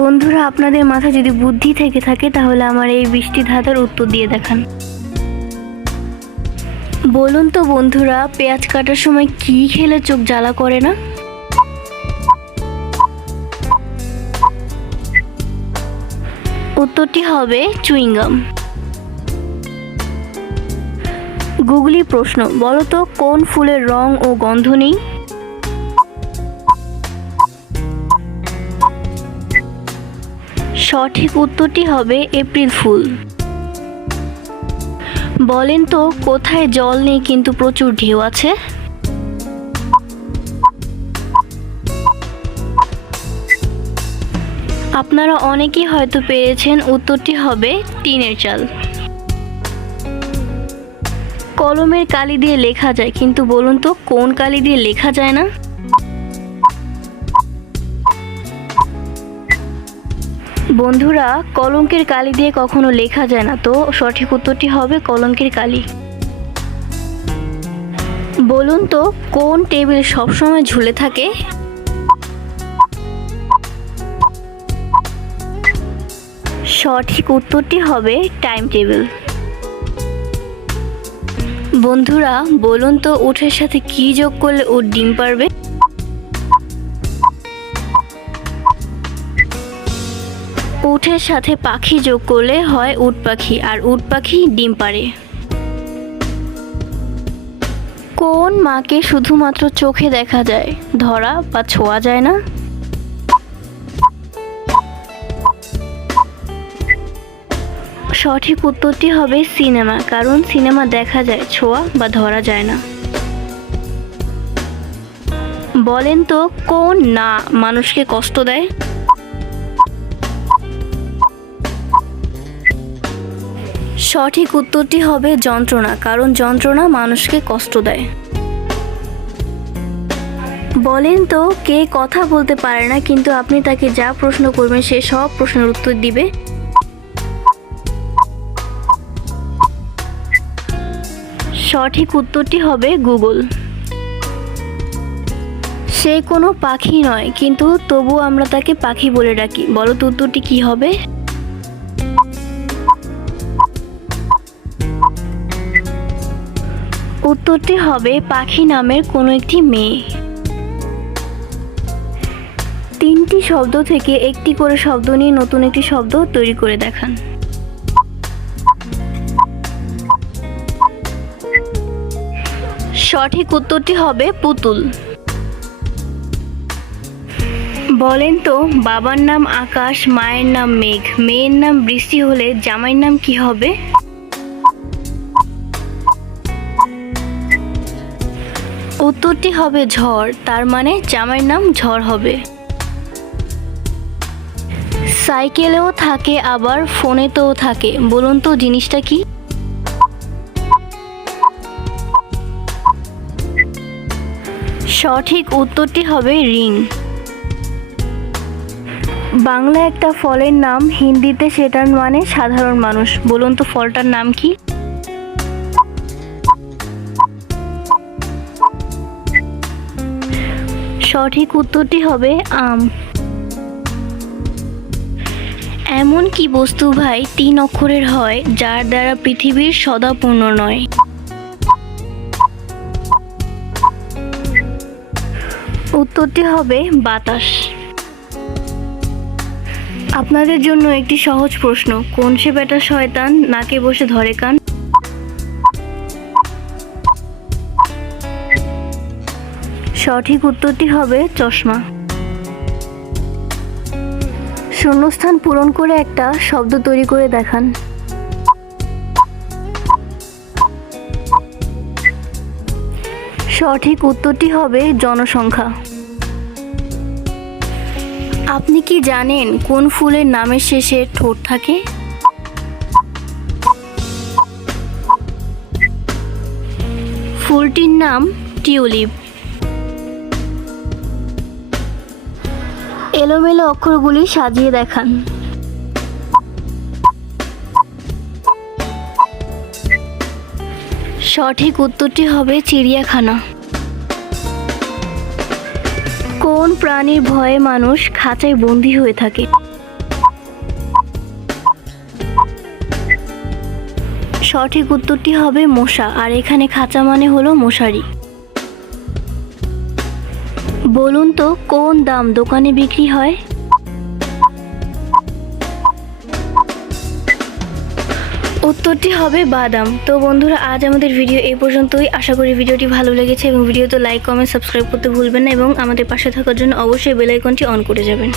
বন্ধুরা, আপনাদের মাথায় যদি বুদ্ধি থেকে থাকে তাহলে আমার এই 20টি ধাঁধার উত্তর দিয়ে দেখান। বলুন তো বন্ধুরা, পেঁয়াজ কাটার সময় কি খেলে চোখ জ্বালা করে না? উত্তরটি হবে চুইংগাম। গুগলি প্রশ্ন, বলো তো কোন ফুলের রং ও গন্ধ নেই? সঠিক উত্তরটি হবে এপ্রিল ফুল। বলেন তো কোথায় জল নেই কিন্তু প্রচুর ঢেউ আছে? আপনারা অনেকেই হয়তো পেরেছেন, উত্তরটি হবে টিনের চাল। কলমের কালি দিয়ে লেখা যায়, কিন্তু বলুন তো কোন কালি দিয়ে লেখা যায় না? বন্ধুরা, কলঙ্কের কালি দিয়ে কখনো লেখা যায় না, তো সঠিক উত্তরটি হবে কলঙ্কের কালি। বলুন তো কোন টেবিল সবসময় ঝুলে থাকে? সঠিক উত্তরটি হবে টাইম টেবিল। বন্ধুরা, বলুন তো উটের সাথে কি যোগ করলে উট ডিম পারবে? উটের সাথে পাখি যোগ করলে হয় উট পাখি, আর উট পাখি ডিম পারে। কোন মাকে শুধুমাত্র চোখে দেখা যায়, ধরা বা ছোঁয়া যায় না? সঠিক উত্তরটি হবে সিনেমা, কারণ সিনেমা দেখা যায়, ছোঁয়া বা ধরা যায় না। বলেন তো কোন না মানুষকে কষ্ট দেয়? সঠিক উত্তরটি হবে যন্ত্রণা, কারণ যন্ত্রণা মানুষকে কষ্ট দেয়। বলেন তো কে কথা বলতে পারে না, কিন্তু আপনি তাকে যা প্রশ্ন করবেন সে সব প্রশ্নের উত্তর দিবে? সঠিক উত্তরটি হবে গুগল। সে কোনো পাখি নয়, কিন্তু তবু আমরা তাকে পাখি বলে ডাকি। বলো তো উত্তরটি কি হবে? উত্তরটি হবে পাখি নামের কোনো একটি মেয়ে। 3টি শব্দ থেকে একটি করে শব্দ নিয়ে নতুন একটি শব্দ তৈরি করে দেখান। সঠিক উত্তরটি হবে পুতুল। বলেন তো বাবার নাম আকাশ, মায়ের নাম মেঘ, মেয়ের নাম বৃষ্টি হলে জামাইয়ের নাম কি হবে? উত্তরটি হবে ঝড়, তার মানে জামাইয়ের নাম ঝড় হবে। সাইকেলেও থাকে আবার ফোনেতেও থাকে, বলুন তো জিনিসটা কি? সঠিক উত্তরটি হবে রিং। বাংলা একটা ফলের নাম, হিন্দিতে সেটার মানে সাধারণ মানুষ, বলুন তো ফলটার নাম কি? সঠিক উত্তরটি হবে আম। এমন কি বস্তু ভাই 3 অক্ষরের হয়, যার দ্বারা পৃথিবীর সদা পূর্ণ নয়? উত্তরটি হবে বাতাস। আপনাদের জন্য একটি সহজ প্রশ্ন, কোন সে বেটা শয়তান, নাকে বসে ধরে কান? সঠিক উত্তরটি হবে চশমা। শূন্যস্থান পূরণ করে একটা শব্দ তৈরি করে দেখান। সঠিক উত্তরটি হবে জনসংখ্যা। আপনি কি জানেন কোন ফুলের নামের শেষে ঠোঁট থাকে? ফুলটির নাম টিউলিপ। এলোমেলো অক্ষরগুলি সাজিয়ে দেখান। সঠিক উত্তরটি হবে চিড়িয়াখানা। কোন প্রাণীর ভয়ে মানুষ খাঁচায় বন্দী হয়ে থাকে? সঠিক উত্তরটি হবে মশা, আর এখানে খাঁচা মানে হলো মশারি। বলুন তো কোন দাম দোকানে বিক্রি হয়? উত্তরটি হবে বাদাম। তো বন্ধুরা, আজ আমাদের ভিডিও এই পর্যন্তই। আশা করি ভিডিওটি ভালো লেগেছে এবং ভিডিওতে লাইক, কমেন্ট, সাবস্ক্রাইব করতে ভুলবেন না এবং আমাদের পাশে থাকার জন্য অবশ্যই বেল আইকনটি অন করে যাবেন।